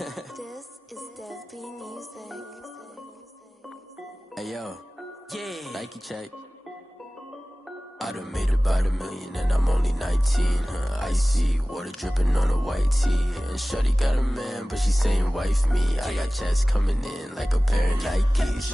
This is Dev B Music. Hey yo, yeah, Nike check. I done made about $1 million and I'm only 19. Icy water dripping on a white tee. And shorty got a man, but she saying wife me. I got checks coming in like a pair of Nikes.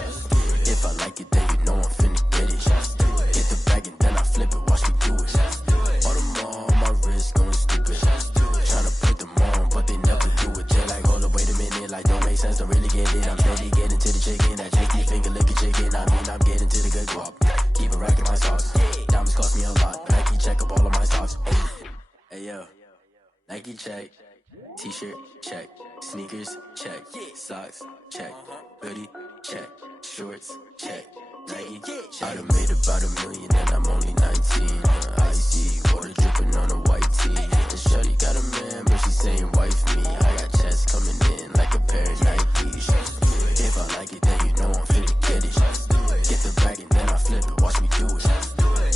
If I like it, then you know I'm finna get it. Get the bag and then I flip it, watch me do it. All them on my wrist going stupid. Tryna put them on, but they never do it. They like, hold up, wait a minute, like don't make sense, don't really get it. I'm steady getting to the chicken, that tasty finger licking chicken. I mean, I'm getting to the good guap. Keep it racking my socks. Diamonds cost me a lot. Nike check up all of my socks. Hey yo, Nike check. T-shirt check. Sneakers check. Socks check. Hoodie check. Shorts check. Nike check. I done made about $1 million and I'm only 19. Icy water dripping on a white tee. And shorty got a man, but she saying wife me. I got checks coming in like a pair of Nikes. If I like it, then you know I'm finna get it. Get the bag and then I flip it, watch me do it.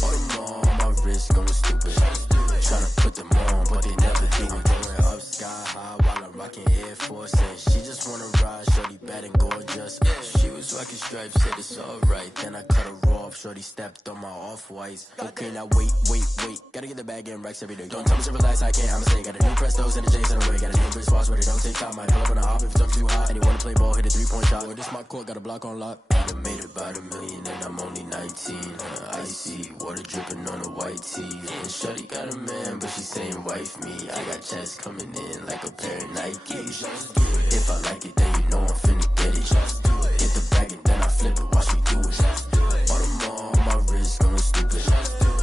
All them on my wrist going stupid. Tryna put them on, but they never do it. Going up sky high while I'm rocking Air Force. And she just wanna ride, shorty bad and gorgeous. She was rocking stripes, said it's alright. Then I cut her off, shorty stepped on my off-whites. Okay, now wait. Gotta get the bag and racks every day. Don't tell me to relax, I can't, I'ma say. Got a new Prestos and a J's in the way. Got a new wristwatch where they don't take time. Might pull up on a hop if it's too hot. And you wanna play ball, hit a 3-point shot. Well, this my court, got a block on lock. I done made about $1 million and I'm only 19. Icy water dripping on a white tee. And shorty got a man, but she saying wife me. I got checks coming in like a pair of Nikes. If I like it, then you know I'm finna get it. Get the bag and then I flip it, watch me do it. All them on my wrist going stupid.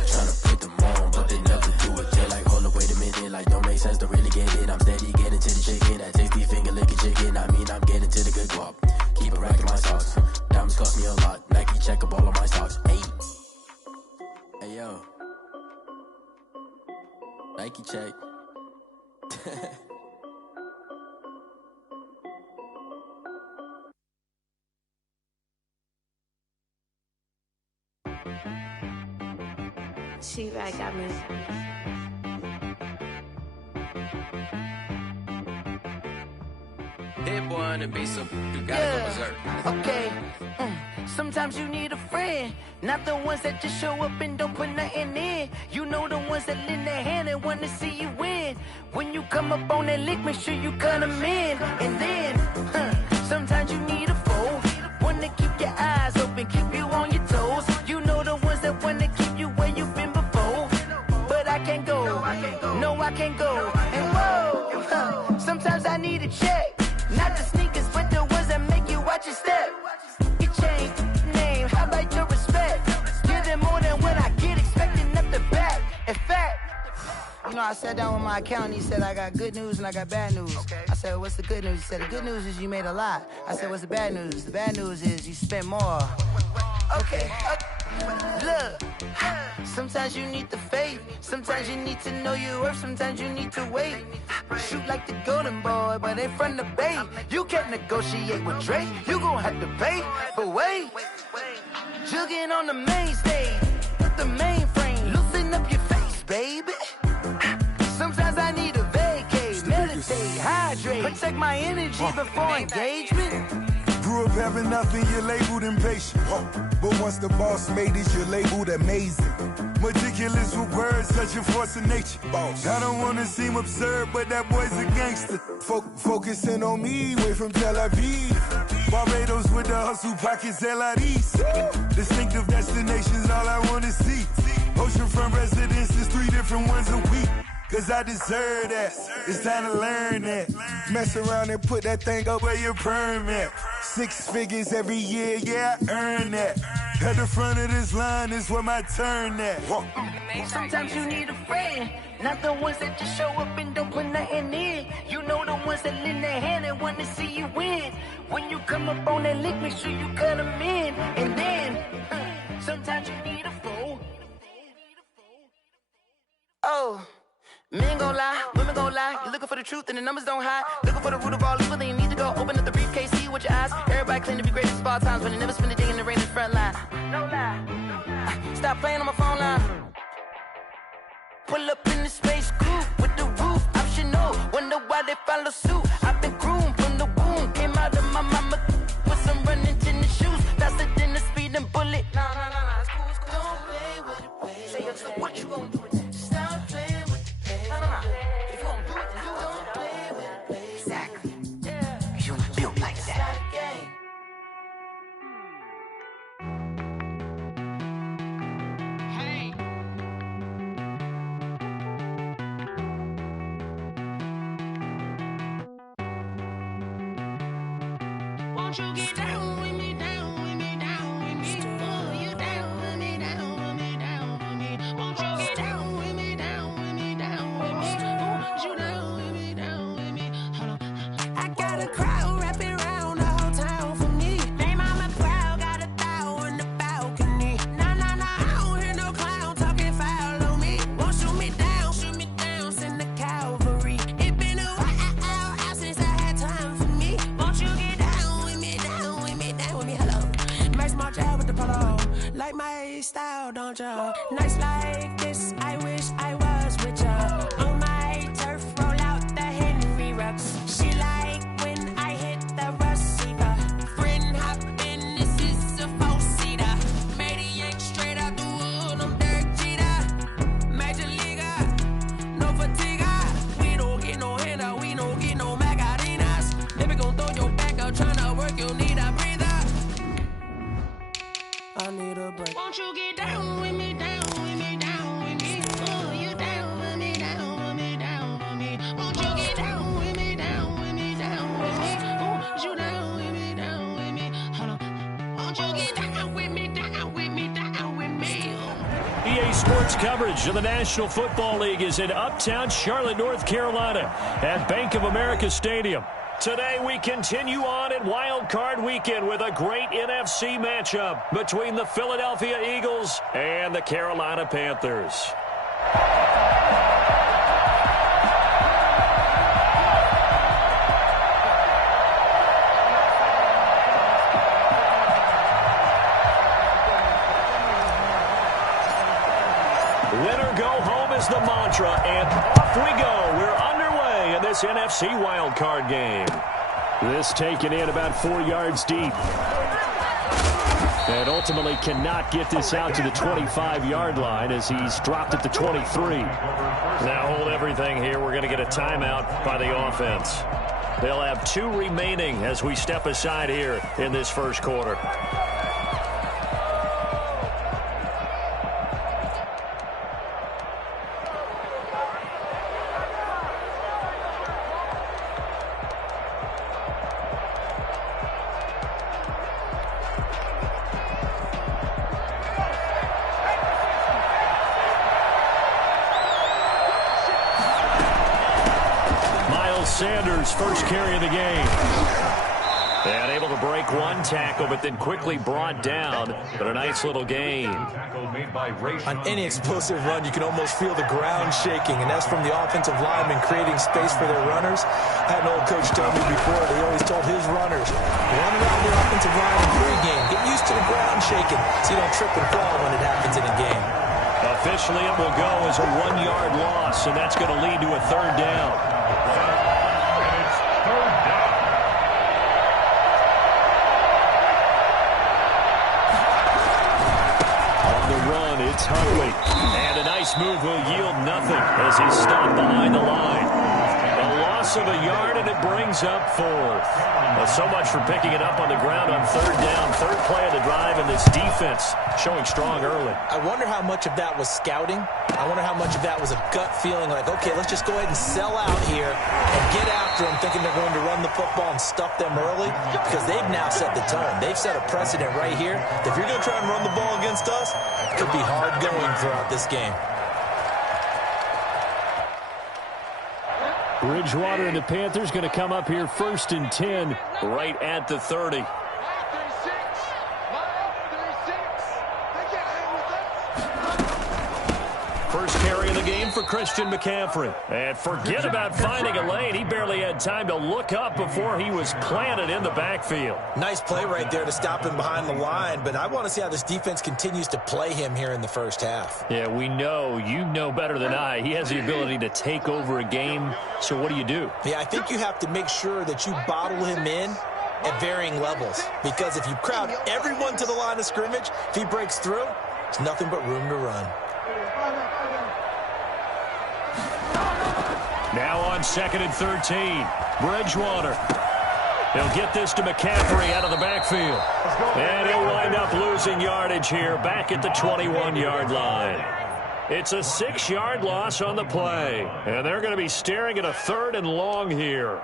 Tryna put them on, but they never do it. They like, hold up, wait a minute, like don't make sense, don't really get it. I'm steady getting to the chicken, that tasty finger licking chicken. I mean, I'm getting to the good guap. Keep it racking my socks. Diamonds cost me a lot. Nike check up all of my socks. Hey yo, Nike check. She right got me. Hit boy on the beat, so you gotta go berserk. Okay. Sometimes you need a friend, not the ones that just show up and don't put nothing in. You know the ones that lend their hand and want to see you win. When you come up on that lick, make sure you cut them in. And then, sometimes you need a foe, one to keep your eyes open, keep you on your toes. You know the ones that want to keep you where you've been before. But I can't go, no I can't go. And whoa, sometimes I need a check. Not the sneakers, but the ones that make you watch your step. You change name, how about your respect? Give them more than what I get, expecting up the back. In fact, you know, I sat down with my accountant, he said I got good news and I got bad news. I said, what's the good news? He said, the good news is you made a lot. I said, what's the bad news? The bad news is you spent more. Okay. Look, sometimes you need the faith, sometimes you need to know your worth, sometimes you need to wait. Shoot like the golden boy, but in front of the bay. You can't negotiate with Drake, you gon' have to pay. But wait, jugging on the main stage, with the mainframe, loosen up your face, baby. Sometimes I need a vacate, meditate, hydrate, protect my energy before engagement. Grew up having nothing, you're labeled impatient. But once the boss made it, you're labeled amazing. Meticulous with words, such a force of nature. I don't wanna seem absurd, but that boy's a gangster. Focusing on me, way from Tel Aviv. Barbados with the hustle pockets, LIDs. Distinctive destinations, all I wanna see. Oceanfront residences, 3 different ones a week. Cause I deserve that, it's time to learn that. Mess around and put that thing up where your permit. 6 figures every year, yeah, I earn that. At the front of this line is where my turn at. Sometimes you need a friend, not the ones that just show up and don't put nothing in. You know the ones that lend their hand and want to see you win. When you come up on that lick, make sure you cut them in. And then, sometimes you need a foe. Oh. Men gon' lie, women gon' lie. You're looking for the truth and the numbers don't hide. Looking for the root of all evil, then you need to go open up the briefcase, see with your eyes. Everybody claim to be greatest of all times, but they never spend a day in the rain in the front line. No lie. Stop playing on my phone line. Pull up in the space coupe with the roof optional. Wonder why they follow suit. I've been groomed. Won't you get down with me, down with me, down with me? Oh, you down with me, down with me, down with me. Won't you get down with me, down with me, down with me? Oh, you down with me, down with me? Hold on. I got a crowd wrapping around the whole town for me. They mama proud, got a thou in the balcony. Nah, nah, nah, I don't hear no clown talking foul on me. Won't shoot me down, send the cavalry. It been a while since I had time for me. Won't you get down with me, down with me, down with me? Hello. Nice march out with the polo. Like my style, don't ya? Nice like this, I wish I was with ya. On my turf, roll out the Henry Rux. She like when I hit the receiver. Friend hop in, this is a four-seater. Maniac straight out the wood, I'm Derek Jeter. Major leaguer, no fatigue. We don't get no handout, we don't get no Macarinas. Never gon' throw your back out, tryna work, you'll need a breather. I need a break. Won't you get down with me, down with me, down with me? Oh, you down with me, down with me, down with me? Won't you get down with me, down with me, down with me? Oh, you down with me, down with me? Hold on. Won't you get down with me, down with me, down with me? EA Sports coverage of the National Football League is in uptown Charlotte, North Carolina at Bank of America Stadium. Today we continue on in Wild Card Weekend with a great NFC matchup between the Philadelphia Eagles and the Carolina Panthers. Winner go home is the mantra, and off we go. We're underway in this NFC wildcard game. This taken in about 4 yards deep. And ultimately cannot get this out to the 25-yard line as he's dropped at the 23. Now hold everything here. We're going to get a timeout by the offense. They'll have 2 remaining as we step aside here in this first quarter. Sanders, first carry of the game. And able to break one tackle, but then quickly brought down. But a nice little gain. On any explosive run, you can almost feel the ground shaking, and that's from the offensive linemen creating space for their runners. I had an old coach tell me before, they always told his runners, run around the offensive line in pregame. Get used to the ground shaking so you don't trip and fall when it happens in a game. Officially, it will go as a 1-yard loss, and that's going to lead to a third down. It's Huntley, and a nice move will yield nothing as he's stopped behind the line. A loss of a yard, and it brings up 4th. Well, so much for picking it up on the ground on third down. Third play of the drive, and this defense showing strong early. I wonder how much of that was scouting. I wonder how much of that was a gut feeling like, okay, let's just go ahead and sell out here and get after them, thinking they're going to run the football and stuff them early, because they've now set the tone. They've set a precedent right here. If you're going to try and run the ball against us, it could be hard going throughout this game. Bridgewater and the Panthers going to come up here 1st and 10 right at the 30. First carry of the game for Christian McCaffrey. And forget about finding a lane. He barely had time to look up before he was planted in the backfield. Nice play right there to stop him behind the line, but I want to see how this defense continues to play him here in the first half. Yeah, we know. You know better than I. He has the ability to take over a game, so what do you do? Yeah, I think you have to make sure that you bottle him in at varying levels, because if you crowd everyone to the line of scrimmage, if he breaks through, there's nothing but room to run. Now on 2nd and 13, Bridgewater. He'll get this to McCaffrey out of the backfield. And he'll wind up losing yardage here back at the 21-yard line. It's a 6-yard loss on the play. And they're going to be staring at a 3rd and long here.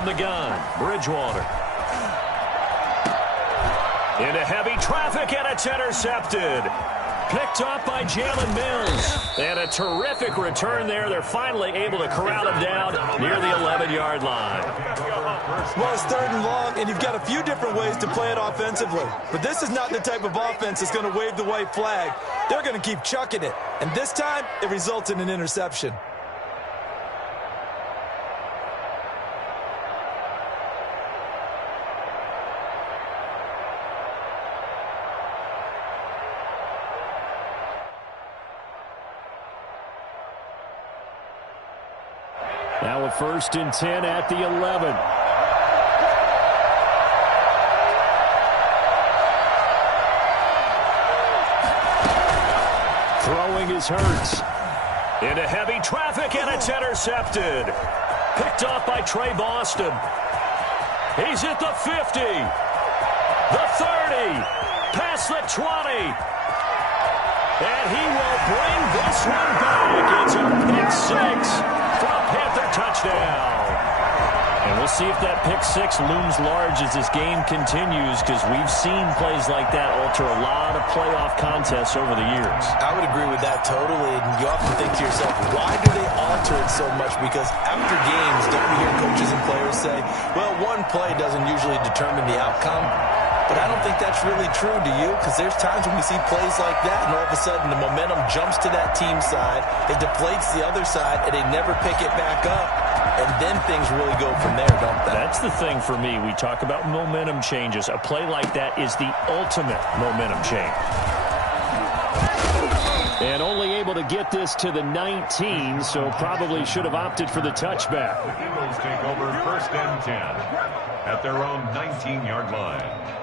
From the gun, Bridgewater. Into heavy traffic, and it's intercepted. Picked up by Jalen Mills. And a terrific return there. They're finally able to corral him down near the 11-yard line. Well, it's 3rd and long, and you've got a few different ways to play it offensively. But this is not the type of offense that's going to wave the white flag. They're going to keep chucking it. And this time, it results in an interception. Now a 1st and 10 at the 11. Throwing is Hurts. Into heavy traffic, and it's intercepted. Picked off by Trey Boston. He's at the 50. The 30. Past the 20. And he will bring this one back. It's a pick 6. For a Panther touchdown. And we'll see if that pick 6 looms large as this game continues, because we've seen plays like that alter a lot of playoff contests over the years. I would agree with that totally. And you often think to yourself, why do they alter it so much? Because after games, don't we hear coaches and players say, well, one play doesn't usually determine the outcome. But I don't think that's really true, do you? Because there's times when we see plays like that, and all of a sudden the momentum jumps to that team side, it deflates the other side, and they never pick it back up. And then things really go from there, don't they? That's the thing for me. We talk about momentum changes. A play like that is the ultimate momentum change. And only able to get this to the 19, so probably should have opted for the touchback. The Eagles take over 1st and 10 at their own 19-yard line.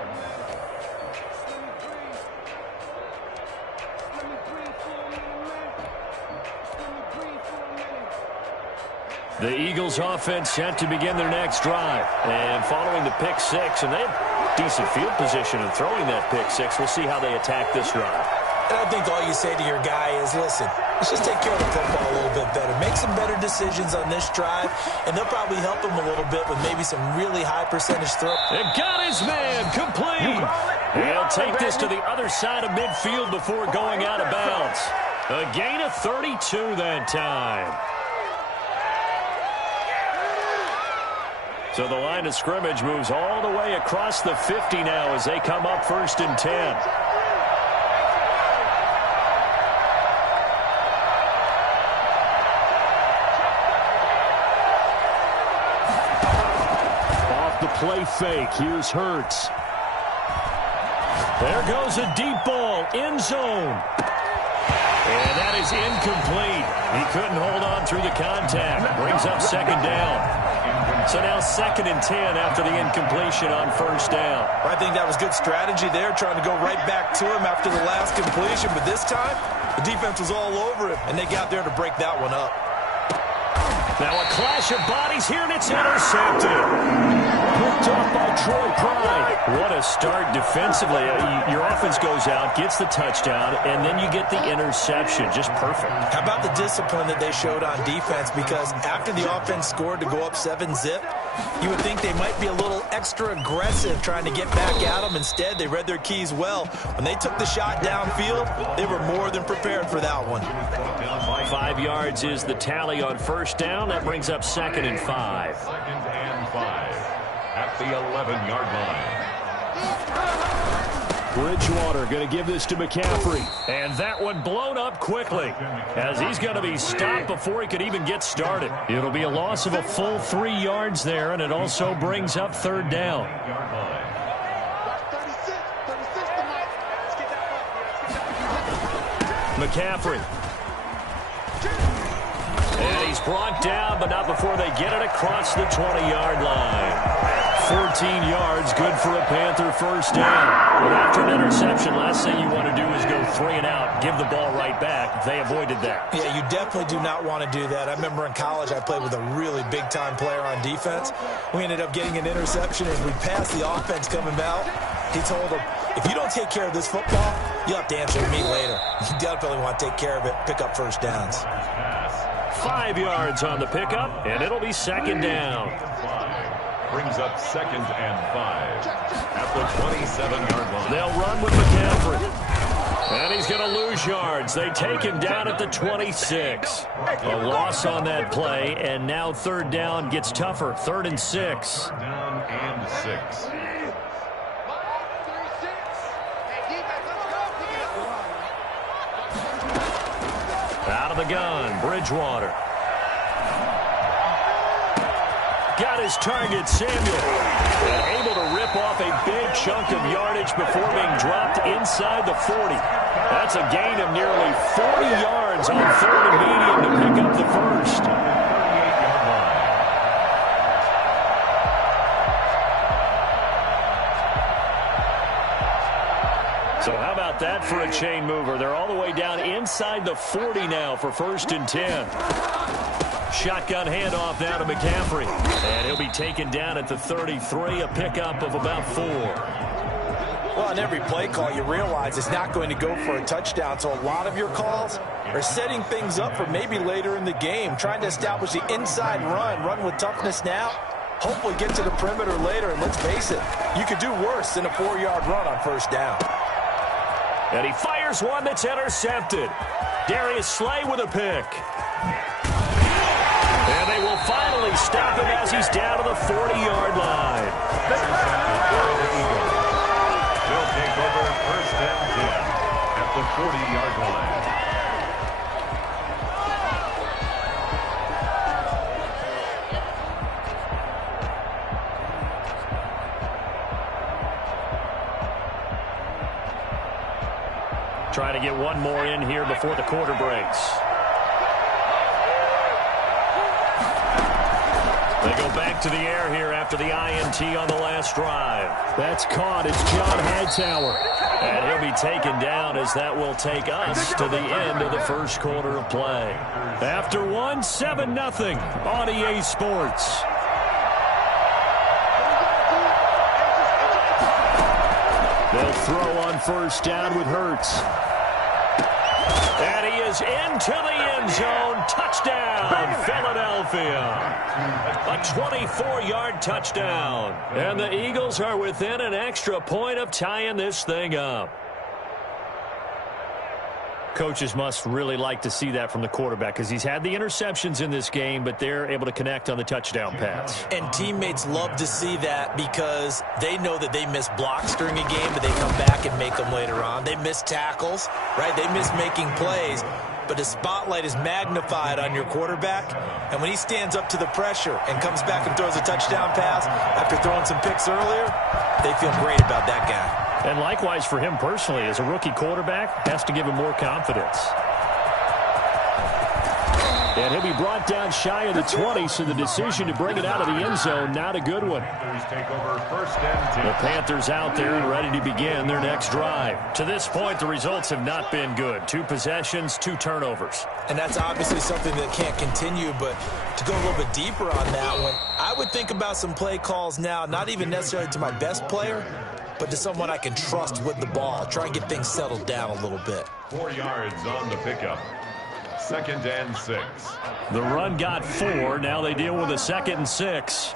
The Eagles offense set to begin their next drive. And following the pick 6, and they have decent field position in throwing that pick 6. We'll see how they attack this drive. And I think all you say to your guy is, listen, let's just take care of the football a little bit better. Make some better decisions on this drive, and they'll probably help him a little bit with maybe some really high percentage throw. And got his man complete. He'll take this to the other side of midfield before going out of bounds. A gain of 32 that time. So the line of scrimmage moves all the way across the 50 now as they come up 1st and 10. Off the play fake, here's Hurts. There goes a deep ball, end zone. And that is incomplete. He couldn't hold on through the contact. Brings up 2nd down. So now 2nd and 10 after the incompletion on 1st down. I think that was good strategy there, trying to go right back to him after the last completion. But this time, the defense was all over him, and they got there to break that one up. Now a clash of bodies here, and it's intercepted. Picked off by Troy Pride. What a start defensively. Your offense goes out, gets the touchdown, and then you get the interception. Just perfect. How about the discipline that they showed on defense? Because after the offense scored to go up 7-zip, you would think they might be a little extra aggressive trying to get back at them. Instead, they read their keys well. When they took the shot downfield, they were more than prepared for that one. 5 yards is the tally on 1st down. That brings up 2nd and 5. 2nd and 5 at the 11-yard line. Bridgewater going to give this to McCaffrey. And that one blown up quickly as he's going to be stopped before he could even get started. It'll be a loss of a full 3 yards there, and it also brings up 3rd down. McCaffrey. And he's brought down, but not before they get it across the 20-yard line. 14 yards, good for a Panther 1st down. But after an interception, last thing you want to do is go 3 and out, give the ball right back. They avoided that. Yeah, you definitely do not want to do that. I remember in college I played with a really big-time player on defense. We ended up getting an interception as we passed the offense coming out. He told him, if you don't take care of this football, you'll have to answer to me later. You definitely want to take care of it, pick up 1st downs. 5 yards on the pickup, and it'll be 2nd down. brings up 2nd and 5 at the 27-yard line. They'll run with McCaffrey. And he's going to lose yards. They take him down at the 26. A loss on that play, and now 3rd down gets tougher. 3rd and 6. Down and 6. Out of the gun, Bridgewater. Got his target, Samuel. And able to rip off a big chunk of yardage before being dropped inside the 40. That's a gain of nearly 40 yards on 3rd and medium to pick up the first. 38-yard line. So how about that for a chain mover? They're all the way down inside the 40 now for 1st and 10. Shotgun handoff now to McCaffrey. And he'll be taken down at the 33, a pickup of about 4. Well, on every play call, you realize it's not going to go for a touchdown. So a lot of your calls are setting things up for maybe later in the game, trying to establish the inside run with toughness now. Hopefully get to the perimeter later, and let's face it, you could do worse than a 4-yard run on 1st down. And he fires one that's intercepted. Darius Slay with a pick. And they will finally stop him as he's down to the 40-yard line. They'll take over 1st and 10 at the 40-yard line. Trying to get one more in here before the quarter breaks. They go back to the air here after the INT on the last drive. That's caught. It's John Hightower. And he'll be taken down as that will take us to the end of the 1st quarter of play. After 1, 7-0 on EA Sports. They'll throw on 1st down with Hurts. And he is into the end zone. Touchdown, Philadelphia. A 24-yard touchdown. And the Eagles are within an extra point of tying this thing up. Coaches must really like to see that from the quarterback because he's had the interceptions in this game, but they're able to connect on the touchdown pass. And teammates love to see that because they know that they miss blocks during a game, but they come back and make them later on. They miss tackles, right? They miss making plays, but the spotlight is magnified on your quarterback. And when he stands up to the pressure and comes back and throws a touchdown pass after throwing some picks earlier, they feel great about that guy. And likewise for him personally, as a rookie quarterback, has to give him more confidence. And he'll be brought down shy of the 20, so the decision to bring it out of the end zone, not a good one. Take over 1st and 10. The Panthers out there and ready to begin their next drive. To this point, the results have not been good. 2 possessions, 2 turnovers. And that's obviously something that can't continue, but to go a little bit deeper on that one, I would think about some play calls now, not even necessarily to my best player, but to someone I can trust with the ball. Try and get things settled down a little bit. 4 yards on the pickup. 2nd and 6. The run got 4. Now they deal with a 2nd and 6.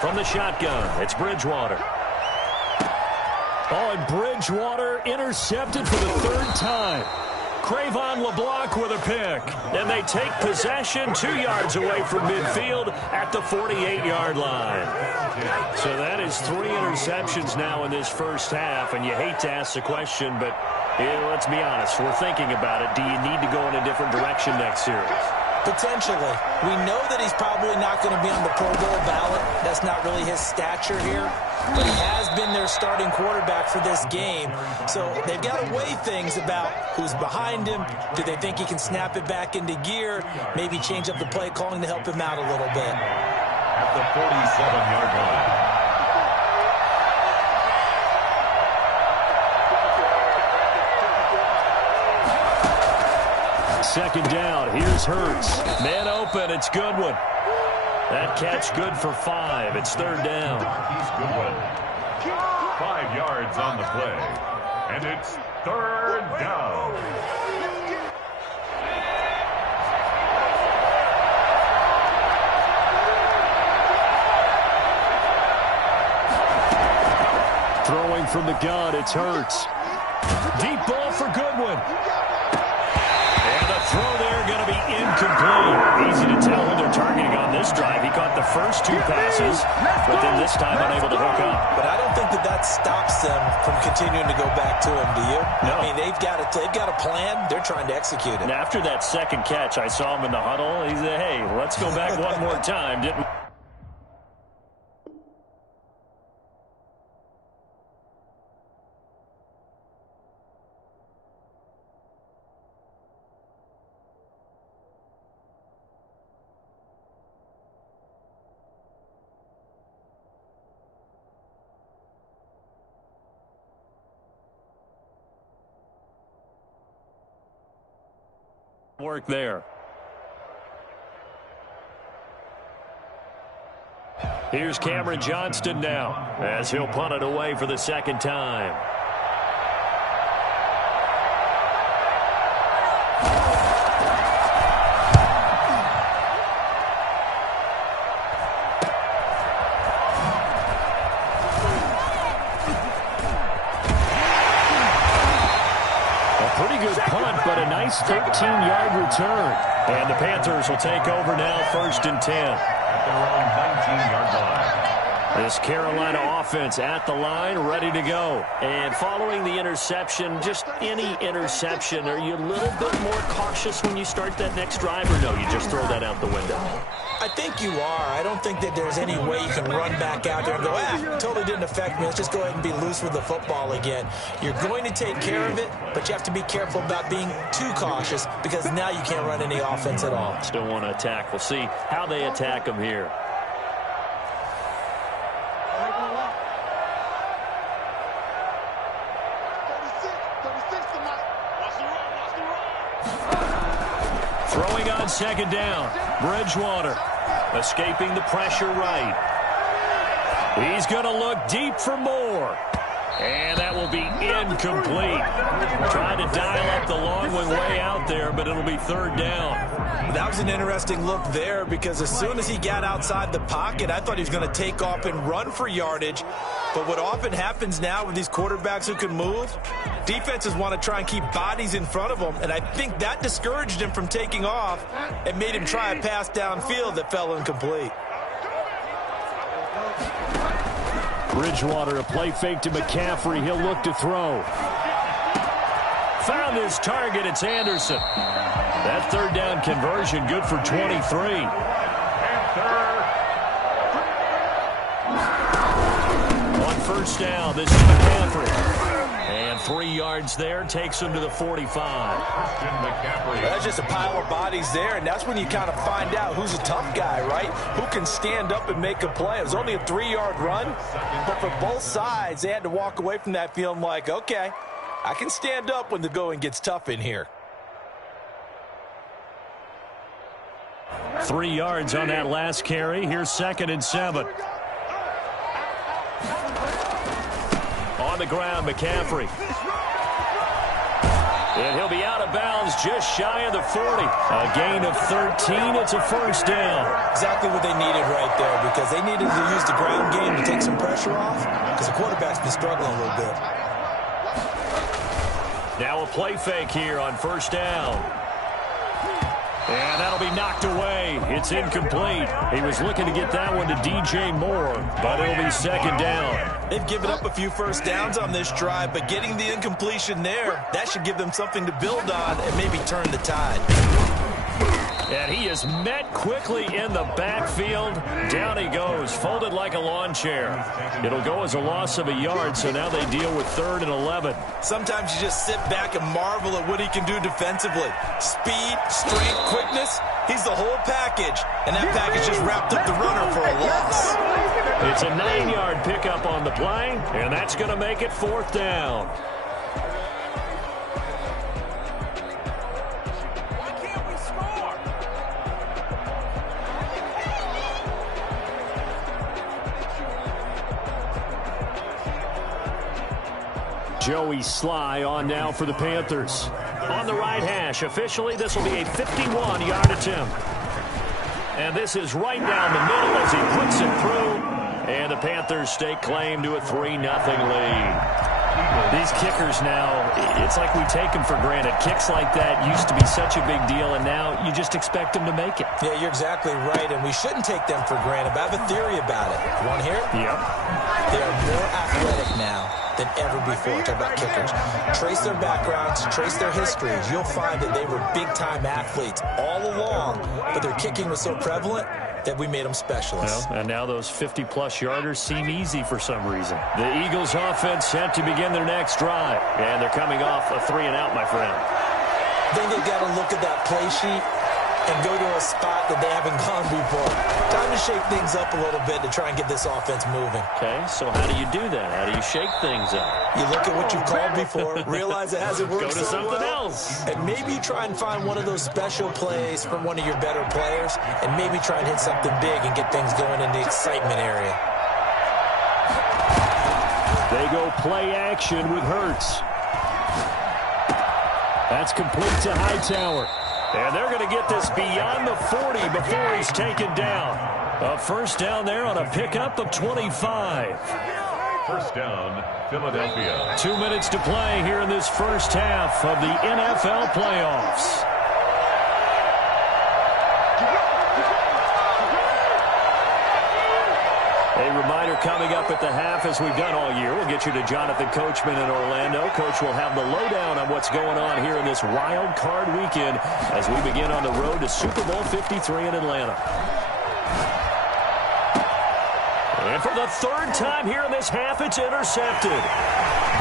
From the shotgun, it's Bridgewater. Oh, and Bridgewater intercepted for the 3rd time. Crayvon LeBlanc with a pick. And they take possession 2 yards away from midfield at the 48-yard line. So that is 3 interceptions now in this first half. And you hate to ask the question, but let's be honest. We're thinking about it. Do you need to go in a different direction next series? Potentially. We know that he's probably not going to be on the Pro Bowl ballot. That's not really his stature here. But he has been their starting quarterback for this game. So they've got to weigh things about who's behind him. Do they think he can snap it back into gear? Maybe change up the play calling to help him out a little bit. At the 47-yard line. Second down. Here's Hurts. Man open. It's Goodwin. That catch good for 5. It's 3rd down. He's Goodwin. 5 yards on the play. And it's third down. Throwing from the gun, it's Hurts. Deep ball for Goodwin. And the throw there going to be incomplete. Easy to tell who they're targeting on this drive. He caught the first 2 passes, but then this time unable to hook up. But I don't think that stops them from continuing to go back to him, do you? No. I mean, they've got a plan. They're trying to execute it. And after that second catch, I saw him in the huddle. He said, hey, let's go back one more time, didn't we? Work there. Here's Cameron Johnston now as he'll punt it away for the second time. But a nice 13-yard return. And the Panthers will take over now, 1st and 10. At their own 19-yard line. This Carolina offense at the line, ready to go. And following the interception, just any interception, are you a little bit more cautious when you start that next drive, or no, you just throw that out the window? I think you are. I don't think that there's any way you can run back out there and go, totally didn't affect me. Let's just go ahead and be loose with the football again. You're going to take care of it, but you have to be careful about being too cautious because now you can't run any offense at all. Still want to attack. We'll see how they attack them here. Throwing on second down. Bridgewater escaping the pressure right. He's going to look deep for more. And that will be incomplete. Trying to dial up the long one way out there, but it'll be 3rd down. That was an interesting look there because as soon as he got outside the pocket, I thought he was going to take off and run for yardage. But what often happens now with these quarterbacks who can move, defenses want to try and keep bodies in front of them, and I think that discouraged him from taking off and made him try a pass downfield that fell incomplete. Bridgewater, a play fake to McCaffrey. He'll look to throw. Found his target. It's Anderson. That 3rd down conversion good for 23. On 1st down, this is McCaffrey. And 3 yards there, takes him to the 45. That's just a pile of bodies there, and that's when you kind of find out who's a tough guy, right? Who can stand up and make a play. It was only a 3-yard run, but for both sides, they had to walk away from that feeling like, okay, I can stand up when the going gets tough in here. 3 yards on that last carry. Here's 2nd and 7. On the ground, McCaffrey. And he'll be out of bounds just shy of the 40. A gain of 13. It's a 1st down. Exactly what they needed right there because they needed to use the ground game to take some pressure off because the quarterback's been struggling a little bit. Now a play fake here on 1st down. And that'll be knocked away. It's incomplete. He was looking to get that one to DJ Moore, but it'll be 2nd down. They've given up a few first downs on this drive, but getting the incompletion there, that should give them something to build on and maybe turn the tide. And he is met quickly in the backfield. Down he goes, folded like a lawn chair. It'll go as a loss of a yard, so now they deal with 3rd and 11. Sometimes you just sit back and marvel at what he can do defensively. Speed, strength, quickness, he's the whole package. And that package just wrapped up the runner for a loss. It's a 9-yard pickup on the play, and that's going to make it 4th down. Joey Sly on now for the Panthers. On the right hash, officially this will be a 51-yard attempt. And this is right down the middle as he puts it through. And the Panthers stake claim to a 3-0 lead. These kickers now, it's like we take them for granted. Kicks like that used to be such a big deal, and now you just expect them to make it. Yeah, you're exactly right, and we shouldn't take them for granted. But I have a theory about it. You want to hear it? Yep. They are more athletic now than ever before. Talk about kickers. Trace their backgrounds, trace their histories. You'll find that they were big-time athletes all along, but their kicking was so prevalent that we made them specialists. Well, and now those 50-plus yarders seem easy for some reason. The Eagles offense set to begin their next drive, and they're coming off a 3-and-out, my friend. I think they've got to look at that play sheet and go to a spot that they haven't gone before. Time to shake things up a little bit to try and get this offense moving. Okay, so how do you do that? How do you shake things up? You look at what you've called before, realize it hasn't worked Go to so something well, else. and maybe try and find one of those special plays from one of your better players, and maybe try and hit something big and get things going in the excitement area. They go play action with Hurts. That's complete to Hightower. And they're going to get this beyond the 40 before he's taken down. A first down there on a pickup of 25. First down, Philadelphia. 2 minutes to play here in this first half of the NFL playoffs. A reminder coming up at the half, as we've done all year. We'll get you to Jonathan Coachman in Orlando. Coach will have the lowdown on what's going on here in this wild card weekend as we begin on the road to Super Bowl 53 in Atlanta. And for the third time here in this half, it's intercepted.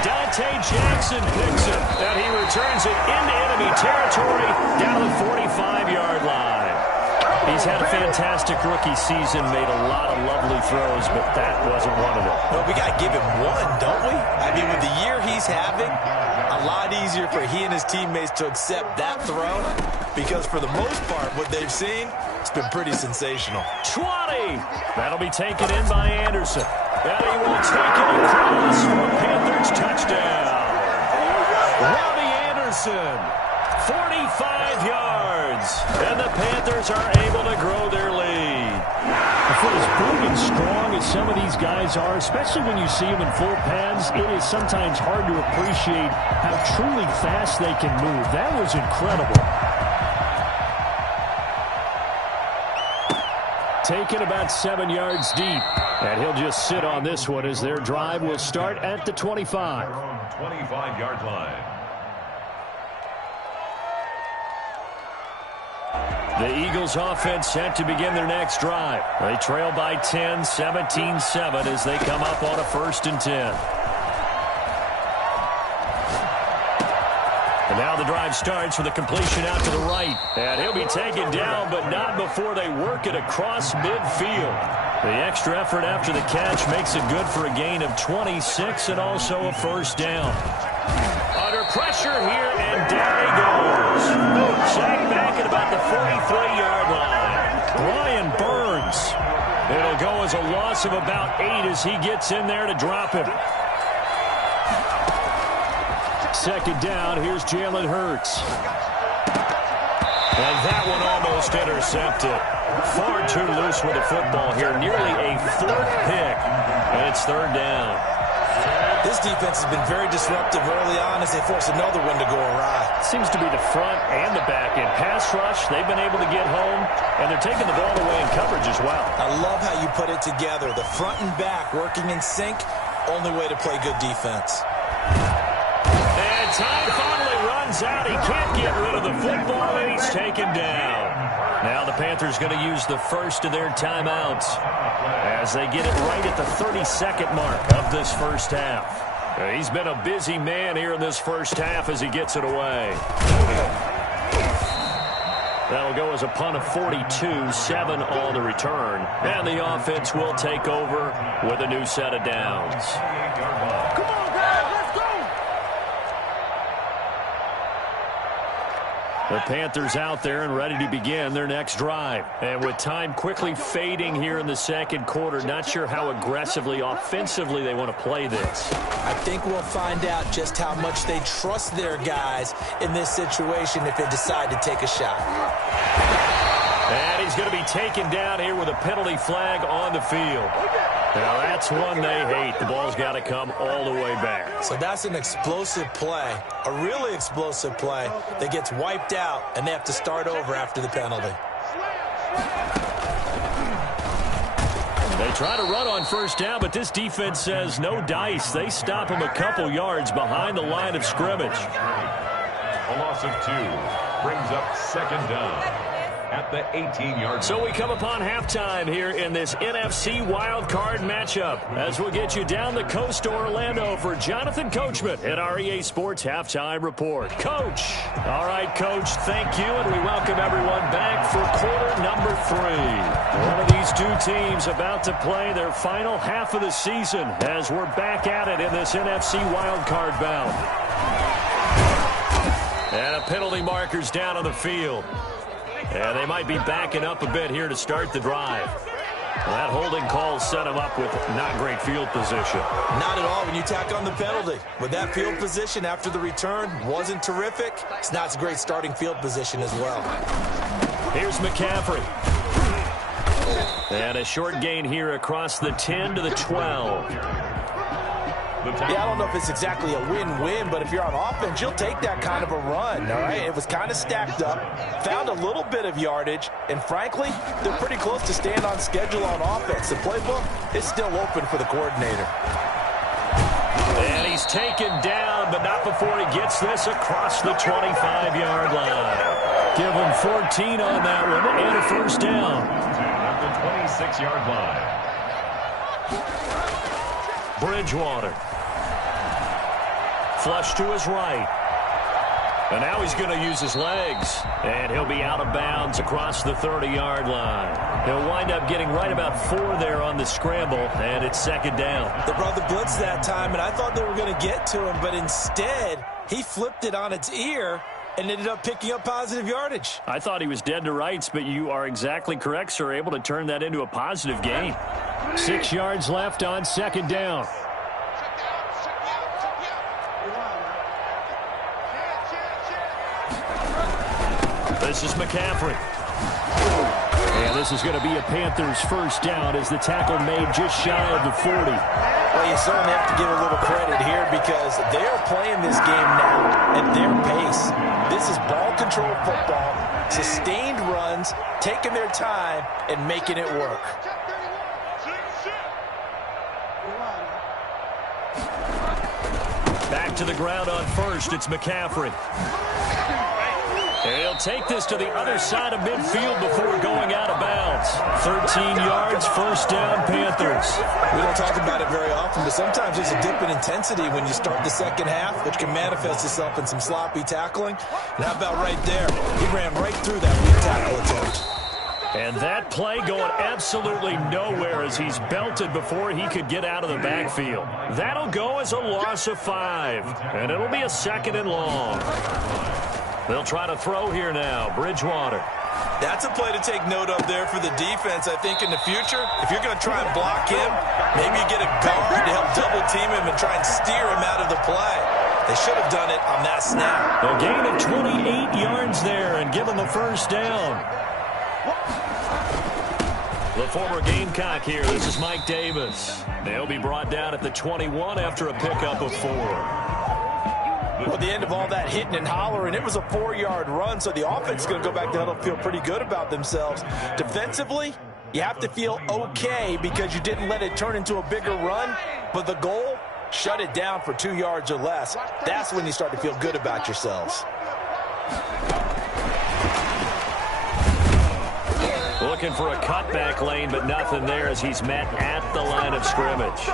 Dante Jackson picks it, and he returns it into enemy territory down the 45-yard line. He's had a fantastic rookie season, made a lot of lovely throws, but that wasn't one of them. Well, we got to give him one, don't we? I mean, with the year he's having, a lot easier for he and his teammates to accept that throw, because for the most part, what they've seen, it's been pretty sensational. 20! That'll be taken in by Anderson. And he will take it across for Panthers touchdown. Robbie Anderson, 45 yards. And the Panthers are able to grow their lead. For as big and strong as some of these guys are, especially when you see them in full pads, it is sometimes hard to appreciate how truly fast they can move. That was incredible. Taken about 7 yards deep. And he'll just sit on this one as their drive will start at the 25. 25-yard line. The Eagles offense set to begin their next drive. They trail by 10, 17-7 as they come up on a 1st and 10. And now the drive starts with a completion out to the right. And he'll be taken down, but not before they work it across midfield. The extra effort after the catch makes it good for a gain of 26 and also a 1st down. Under pressure here, and down he goes. Sacked back at about the 43-yard line. Brian Burns. It'll go as a loss of about 8 as he gets in there to drop him. 2nd down, here's Jalen Hurts. And that one almost intercepted. Far too loose with the football here. Nearly a 4th pick. And it's 3rd down. This defense has been very disruptive early on as they force another one to go awry. Seems to be the front and the back. In pass rush, they've been able to get home, and they're taking the ball away in coverage as well. I love how you put it together. The front and back working in sync, only way to play good defense. And time finally runs out. He can't get rid of the football, and he's taken down. Now the Panthers going to use the first of their timeouts as they get it right at the 32nd mark of this first half. He's been a busy man here in this first half as he gets it away. That'll go as a punt of 42, 7 on the return. And the offense will take over with a new set of downs. Come on, guys, let's go! The Panthers out there and ready to begin their next drive. And with time quickly fading here in the second quarter, not sure how aggressively, offensively they want to play this. I think we'll find out just how much they trust their guys in this situation if they decide to take a shot. And he's going to be taken down here with a penalty flag on the field. Now that's one they hate. The ball's got to come all the way back. So that's an explosive play, a really explosive play that gets wiped out, and they have to start over after the penalty. They try to run on first down, but this defense says no dice. They stop him a couple yards behind the line of scrimmage. A loss of 2 brings up second down at the 18-yard line. So we come upon halftime here in this NFC wildcard matchup as we'll get you down the coast to Orlando for Jonathan Coachman at our EA Sports Halftime Report. Coach. All right, Coach, thank you, and we welcome everyone back for quarter number 3. One of these two teams about to play their final half of the season as we're back at it in this NFC wildcard bout. And a penalty marker's down on the field. And they might be backing up a bit here to start the drive. Well, that holding call set them up with not great field position. Not at all when you tack on the penalty. With that field position after the return wasn't terrific, it's not a great starting field position as well. Here's McCaffrey. And a short gain here across the 10 to the 12. Yeah, I don't know if it's exactly a win-win, but if you're on offense, you'll take that kind of a run, all right? It was kind of stacked up, found a little bit of yardage, and frankly, they're pretty close to staying on schedule on offense. The playbook is still open for the coordinator. And he's taken down, but not before he gets this across the 25-yard line. Give him 14 on that one and a first down. At the 26-yard line. Bridgewater. Flush to his right. And now he's going to use his legs. And he'll be out of bounds across the 30-yard line. He'll wind up getting right about 4 there on the scramble, and it's second down. They brought the blitz that time, and I thought they were going to get to him, but instead he flipped it on its ear and ended up picking up positive yardage. I thought he was dead to rights, but you are exactly correct, sir. Able to turn that into a positive gain. 6 yards left on second down. This is McCaffrey. And this is going to be a Panthers first down as the tackle made just shy of the 40. Well, you certainly have to give a little credit here because they are playing this game now at their pace. This is ball control football, sustained runs, taking their time and making it work. Back to the ground on first. It's McCaffrey. He'll take this to the other side of midfield before going out of bounds. 13 yards, first down, Panthers. We don't talk about it very often, but sometimes there's a dip in intensity when you start the second half, which can manifest itself in some sloppy tackling. And how about right there? He ran right through that weak tackle attempt. And that play going absolutely nowhere as he's belted before he could get out of the backfield. That'll go as a loss of 5, and it'll be a second and long. They'll try to throw here now. Bridgewater. That's a play to take note of there for the defense, I think, in the future. If you're going to try and block him, maybe you get a guard to help double-team him and try and steer him out of the play. They should have done it on that snap. A gain of 28 yards there and given the first down. The former Gamecock here. This is Mike Davis. They'll be brought down at the 21 after a pickup of 4. Well, the end of all that hitting and hollering, it was a 4-yard run, so the offense is going to go back to huddle and feel pretty good about themselves. Defensively, you have to feel okay because you didn't let it turn into a bigger run, but the goal, shut it down for 2 yards or less. That's when you start to feel good about yourselves. Looking for a cutback lane, but nothing there as he's met at the line of scrimmage.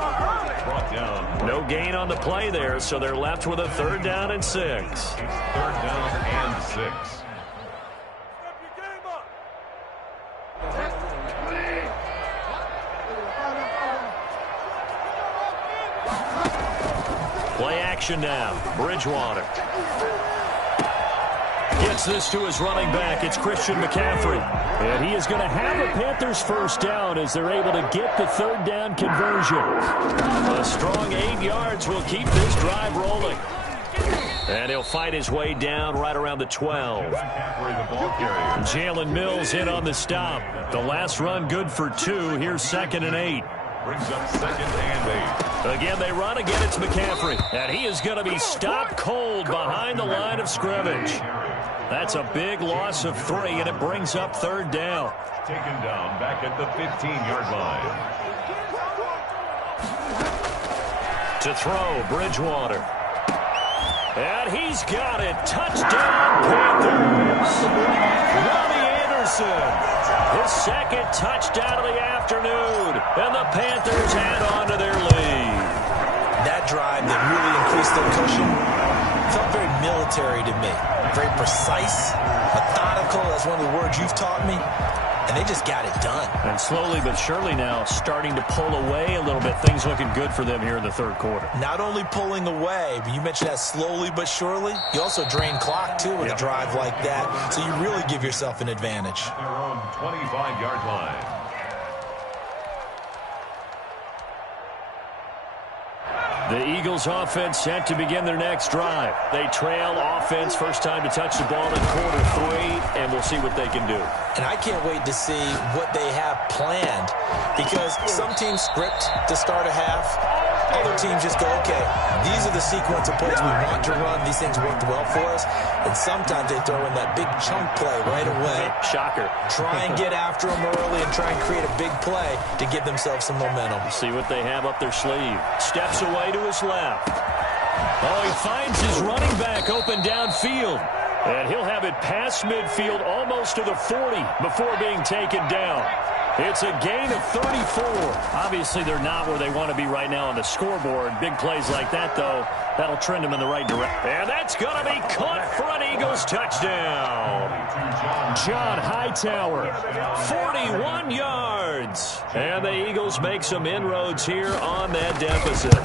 No gain on the play there, so they're left with a 3rd down and 6. 3rd down and 6. Play action now. Bridgewater. Gets this to his running back. It's Christian McCaffrey. And he is going to have a Panthers first down as they're able to get the third down conversion. A strong 8 yards will keep this drive rolling. And he'll fight his way down right around the 12. Jalen Mills in on the stop. The last run good for 2. Here's 2nd and 8. Brings up 2nd and 8. Again, they run. Again, it's McCaffrey. And he is going to be stopped cold behind the line of scrimmage. That's a big loss of 3, and it brings up 3rd down. Taken down back at the 15-yard line. To throw, Bridgewater. And he's got it. Touchdown, Panthers. Robbie Anderson. His 2nd touchdown of the afternoon. And the Panthers add on to their lead. That drive that really increased their cushion felt very military to me. Very precise, methodical. That's one of the words you've taught me. And they just got it done. And slowly but surely now starting to pull away a little bit. Things looking good for them here in the 3rd quarter. Not only pulling away, but you mentioned that slowly but surely. You also drain clock, too, with a drive like that. So you really give yourself an advantage. Their own 25-yard line. The Eagles offense set to begin their next drive. They trail offense, first time to touch the ball in quarter 3, and we'll see what they can do. And I can't wait to see what they have planned, because some teams script to start a half. Other teams just go, okay, these are the sequence of plays we want to run. These things worked well for us. And sometimes they throw in that big chunk play right away. Shocker. Try and get after them early and try and create a big play to give themselves some momentum. See what they have up their sleeve. Steps away to his left. Oh, he finds his running back open downfield. And he'll have it past midfield almost to the 40 before being taken down. It's a gain of 34. Obviously, they're not where they want to be right now on the scoreboard. Big plays like that, though, that'll trend them in the right direction. And that's going to be caught for an Eagles touchdown. John Hightower, 41 yards. And the Eagles make some inroads here on that deficit.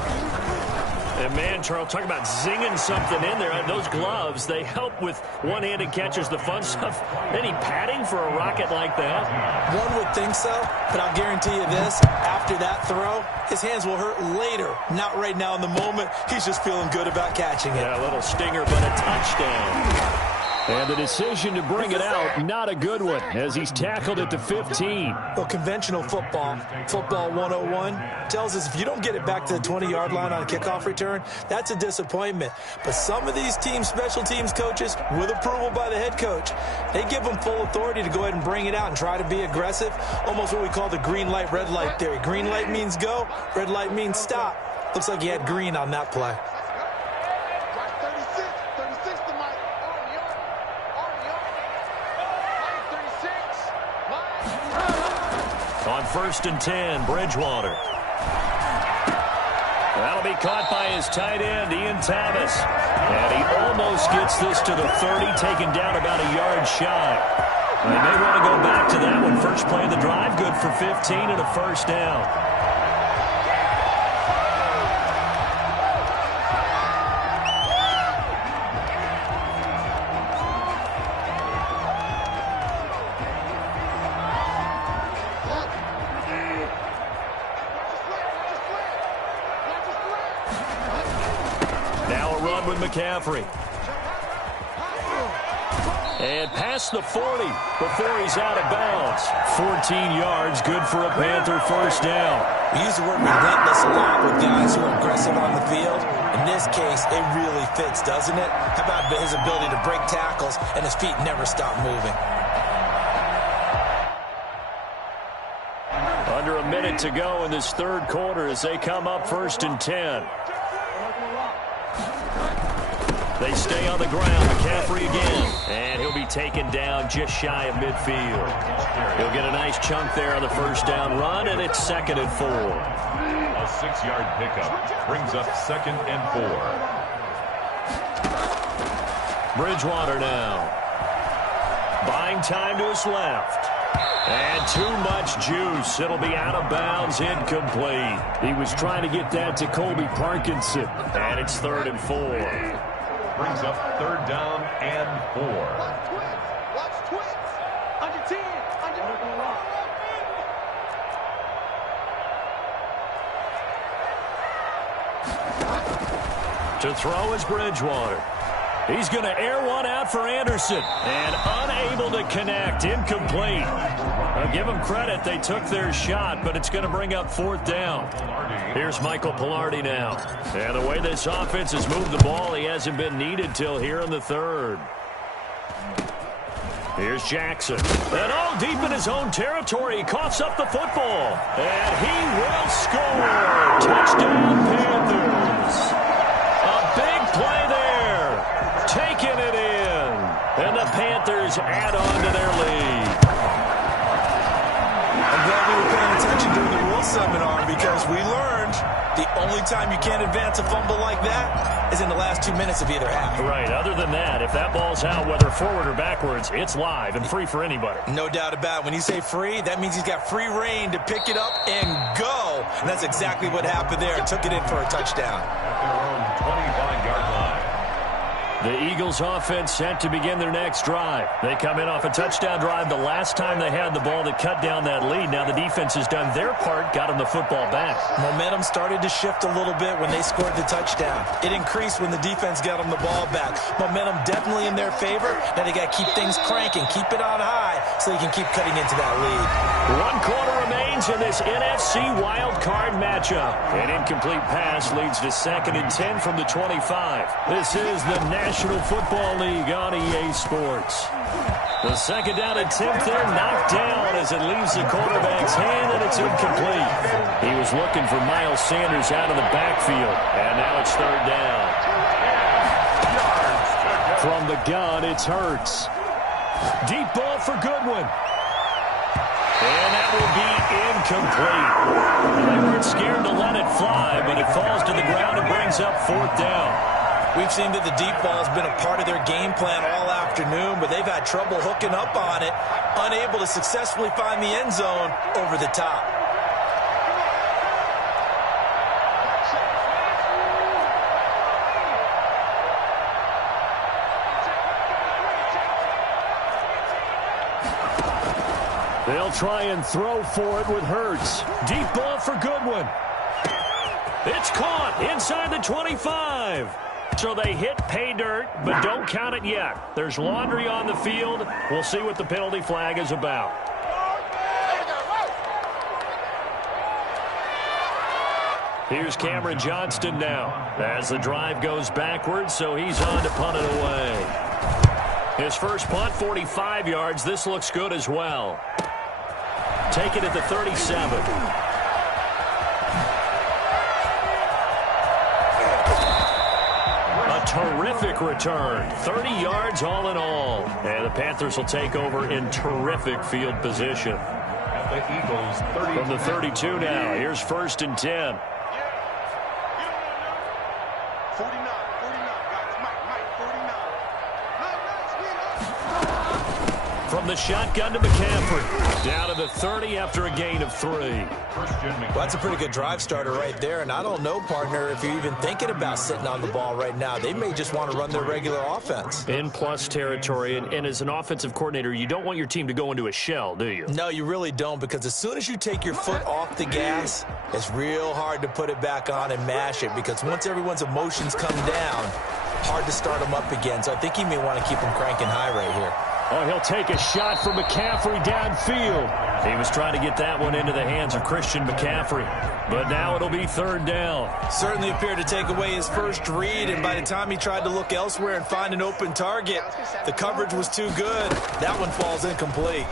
And, man, Charles, talk about zinging something in there. Those gloves, they help with one-handed catches, the fun stuff. Any padding for a rocket like that? One would think so, but I'll guarantee you this. After that throw, his hands will hurt later. Not right now in the moment. He's just feeling good about catching it. Yeah, a little stinger, but a touchdown. And the decision to bring it out, not a good one, as he's tackled at the 15. Well, conventional football 101, tells us if you don't get it back to the 20-yard line on a kickoff return, that's a disappointment. But some of these team special teams coaches, with approval by the head coach, they give them full authority to go ahead and bring it out and try to be aggressive, almost what we call the green light, red light theory. Green light means go, red light means stop. Looks like he had green on that play. On 1st and 10, Bridgewater. That'll be caught by his tight end, Ian Thomas. And he almost gets this to the 30, taken down about a yard shy. They may want to go back to that one. First play of the drive, good for 15 and a first down. McCaffrey. And past the 40 before he's out of bounds. 14 yards, good for a Panther first down. We use the word relentless a lot with guys who are aggressive on the field. In this case, it really fits, doesn't it? How about his ability to break tackles and his feet never stop moving? Under a minute to go in this 3rd quarter as they come up 1st and 10. They stay on the ground. McCaffrey again. And he'll be taken down just shy of midfield. He'll get a nice chunk there on the first down run, and it's 2nd and 4. A 6-yard pickup brings up 2nd and 4. Bridgewater now. Buying time to his left. And too much juice. It'll be out of bounds, incomplete. He was trying to get that to Colby Parkinson. And it's 3rd and 4. brings up 3rd down and 4. Watch twins. Under 10. To throw is Bridgewater. He's going to air one out for Anderson. And unable to connect. Incomplete. I'll give them credit. They took their shot, but it's going to bring up 4th down. Here's Michael Pilardi now. And the way this offense has moved the ball, he hasn't been needed till here in the 3rd. Here's Jackson. And all deep in his own territory. He coughs up the football. And he will score. Touchdown, Panthers. A big play there. Taking it in. And the Panthers add on to their lead. I'm glad we were paying attention during the rule seminar because we learned the only time you can't advance a fumble like that is in the last 2 minutes of either half. Right. Other than that, if that ball's out, whether forward or backwards, it's live and free for anybody. No doubt about it. When you say free, that means he's got free reign to pick it up and go. And that's exactly what happened there. Took it in for a touchdown. At their own 25-yard line. The Eagles offense set to begin their next drive. They come in off a touchdown drive the last time they had the ball that cut down that lead. Now the defense has done their part, got them the football back. Momentum started to shift a little bit when they scored the touchdown. It increased when the defense got them the ball back. Momentum definitely in their favor. Now they got to keep things cranking, keep it on high so they can keep cutting into that lead. 1 quarter remains in this NFC wild card matchup. An incomplete pass leads to 2nd and 10 from the 25. This is the National Football League on EA Sports. The 2nd down attempt there knocked down as it leaves the quarterback's hand, and it's incomplete. He was looking for Miles Sanders out of the backfield, and now it's 3rd down. From the gun, it's Hurts. Deep ball for Goodwin. And that will be incomplete. They weren't scared to let it fly, but it falls to the ground and brings up 4th down. We've seen that the deep ball has been a part of their game plan all afternoon, but they've had trouble hooking up on it, unable to successfully find the end zone over the top. They'll try and throw for it with Hurts. Deep ball for Goodwin. It's caught inside the 25. So they hit pay dirt, but don't count it yet. There's laundry on the field. We'll see what the penalty flag is about. Here's Cameron Johnston now as the drive goes backwards, so he's on to punt it away. His first punt, 45 yards. This looks good as well. Take it at the 37. Terrific return. 30 yards all in all. And the Panthers will take over in terrific field position. At the Eagles, 30. From the 32 now. Here's 1st and 10. 49, guys. Mike, 49. From the shotgun to McCaffrey. Down to the 30 after a gain of 3. Well, that's a pretty good drive starter right there, and I don't know, partner, if you're even thinking about sitting on the ball right now. They may just want to run their regular offense. In plus territory, and as an offensive coordinator, you don't want your team to go into a shell, do you? No, you really don't, because as soon as you take your foot off the gas, it's real hard to put it back on and mash it, because once everyone's emotions come down, hard to start them up again. So I think he may want to keep them cranking high right here. Oh, he'll take a shot from McCaffrey downfield. He was trying to get that one into the hands of Christian McCaffrey. But now it'll be 3rd down. Certainly appeared to take away his first read, and by the time he tried to look elsewhere and find an open target, the coverage was too good. That one falls incomplete.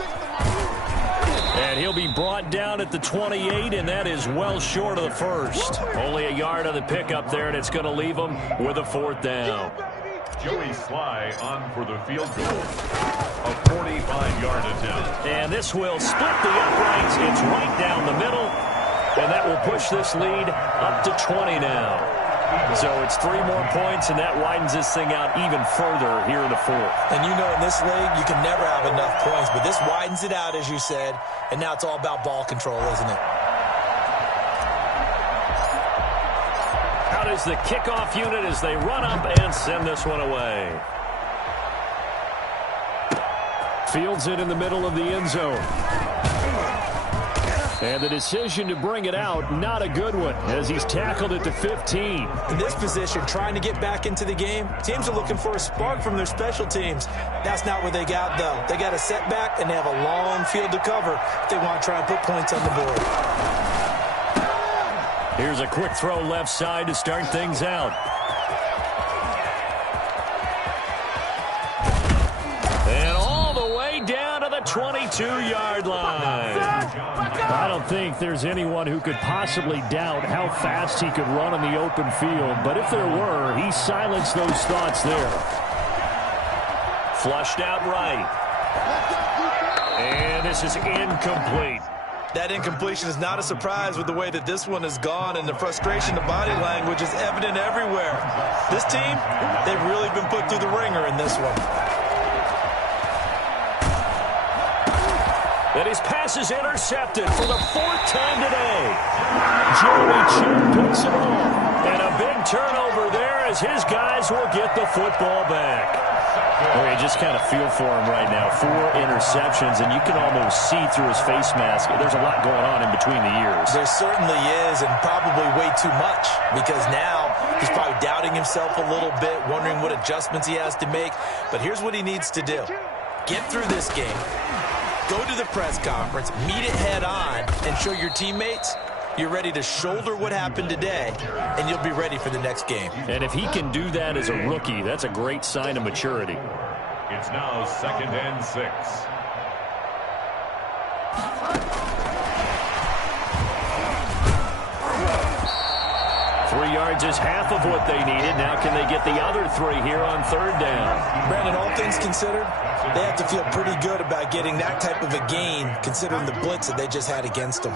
And he'll be brought down at the 28, and that is well short of the first. Only a yard on the pickup there, and it's going to leave him with a 4th down. Joey Sly on for the field goal. A 45-yard attempt. And this will split the uprights. It's right down the middle. And that will push this lead up to 20 now. So it's 3 more points, and that widens this thing out even further here in the 4th. And you know in this league, you can never have enough points. But this widens it out, as you said. And now it's all about ball control, isn't it? Out out as the kickoff unit as they run up and send this one away. Fields it in the middle of the end zone. And the decision to bring it out, not a good one, as he's tackled at the 15. In this position, trying to get back into the game, teams are looking for a spark from their special teams. That's not what they got, though. They got a setback, and they have a long field to cover if they want to try and put points on the board. Here's a quick throw left side to start things out. And all the way down to the 22-yard line. I don't think there's anyone who could possibly doubt how fast he could run on the open field, but if there were, he silenced those thoughts there. Flushed out right. And this is incomplete. That incompletion is not a surprise with the way that this one has gone, and the frustration, the body language is evident everywhere. This team, they've really been put through the ringer in this one. And his pass is intercepted for the 4th time today. Joey Chu picks it off. And a big turnover there as his guys will get the football back. Well, you just kind of feel for him right now. 4 interceptions, and you can almost see through his face mask. There's a lot going on in between the ears. There certainly is, and probably way too much, because now he's probably doubting himself a little bit, wondering what adjustments he has to make. But here's what he needs to do. Get through this game. Go to the press conference, meet it head on, and show your teammates you're ready to shoulder what happened today, and you'll be ready for the next game. And if he can do that as a rookie, that's a great sign of maturity. It's now 2nd and 6. 3 yards is half of what they needed. Now can they get the other 3 here on 3rd down? Brandon, all things considered, they have to feel pretty good about getting that type of a gain, considering the blitz that they just had against them.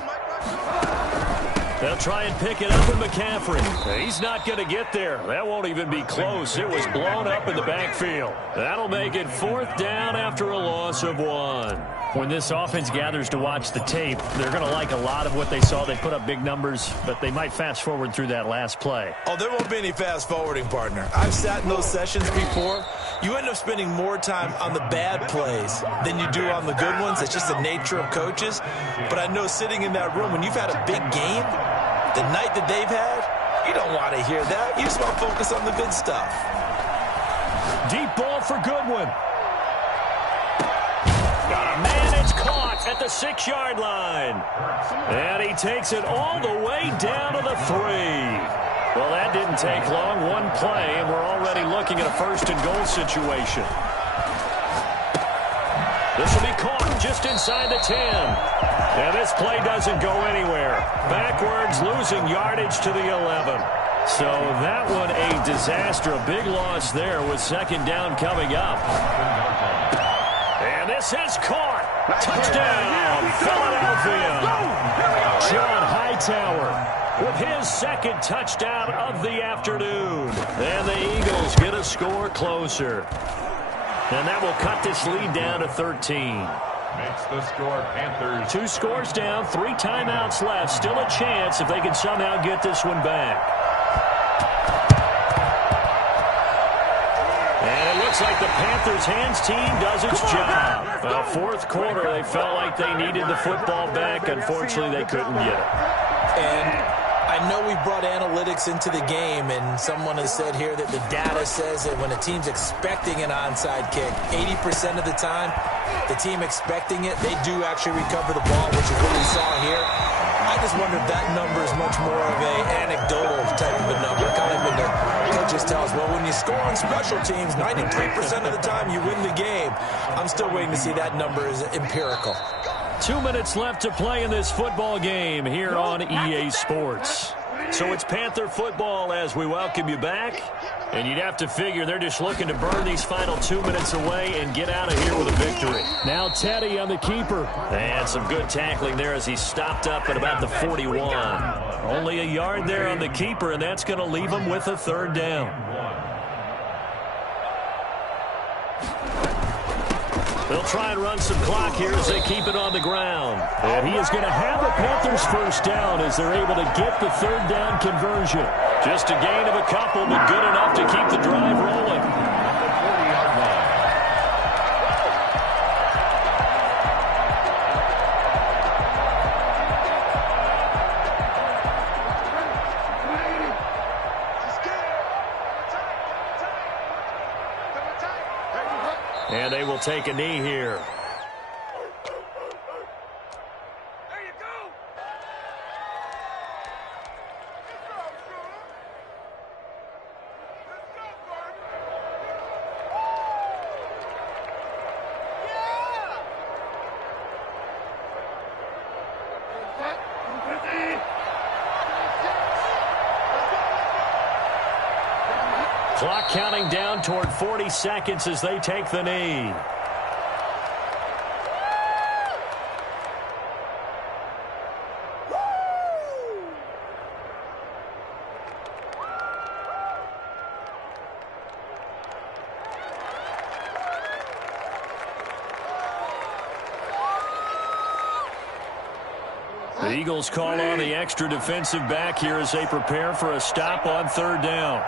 They'll try and pick it up with McCaffrey. He's not going to get there. That won't even be close. It was blown up in the backfield. That'll make it 4th down after a loss of 1. When this offense gathers to watch the tape, they're going to like a lot of what they saw. They put up big numbers, but they might fast forward through that last play. Oh, there won't be any fast forwarding, partner. I've sat in those sessions before. You end up spending more time on the bad plays than you do on the good ones. It's just the nature of coaches. But I know sitting in that room, when you've had a big game, the night that they've had, you don't want to hear that. You just want to focus on the good stuff. Deep ball for Goodwin. Man, it's caught at the 6-yard line. And he takes it all the way down to the 3. Well, that didn't take long. 1 play, and we're already looking at a 1st and goal situation. This will be caught just inside the 10. And this play doesn't go anywhere. Backwards, losing yardage to the 11. So that one a disaster. A big loss there with 2nd down coming up. And this is caught. Touchdown, Philadelphia. John Hightower with his 2nd touchdown of the afternoon. And the Eagles get a score closer. And that will cut this lead down to 13. Makes the score Panthers. 2 scores down, 3 timeouts left. Still a chance if they can somehow get this one back. And it looks like the Panthers' hands team does its job. 4th quarter, they felt like they needed the football back. Unfortunately, they couldn't get it. And I know we brought analytics into the game, and someone has said here that the data says that when a team's expecting an onside kick, 80% of the time, the team expecting it, they do actually recover the ball, which is what we saw here. I just wonder if that number is much more of an anecdotal type of a number, kind of when the coaches tell us, well, when you score on special teams, 93% of the time you win the game. I'm still waiting to see that number is empirical. 2 minutes left to play in this football game here on EA Sports. So it's Panther football as we welcome you back. And you'd have to figure they're just looking to burn these final 2 minutes away and get out of here with a victory. Now Teddy on the keeper. And some good tackling there as he stopped up at about the 41. Only a yard there on the keeper, and that's going to leave him with a 3rd down. They'll try and run some clock here as they keep it on the ground. And he is going to have the Panthers' 1st down as they're able to get the 3rd down conversion. Just a gain of a couple, but good enough to keep the drive rolling. At the 40-yard line. And they will take a knee here. Clock counting down toward 40 seconds as they take the knee. The Eagles call on the extra defensive back here as they prepare for a stop on third down.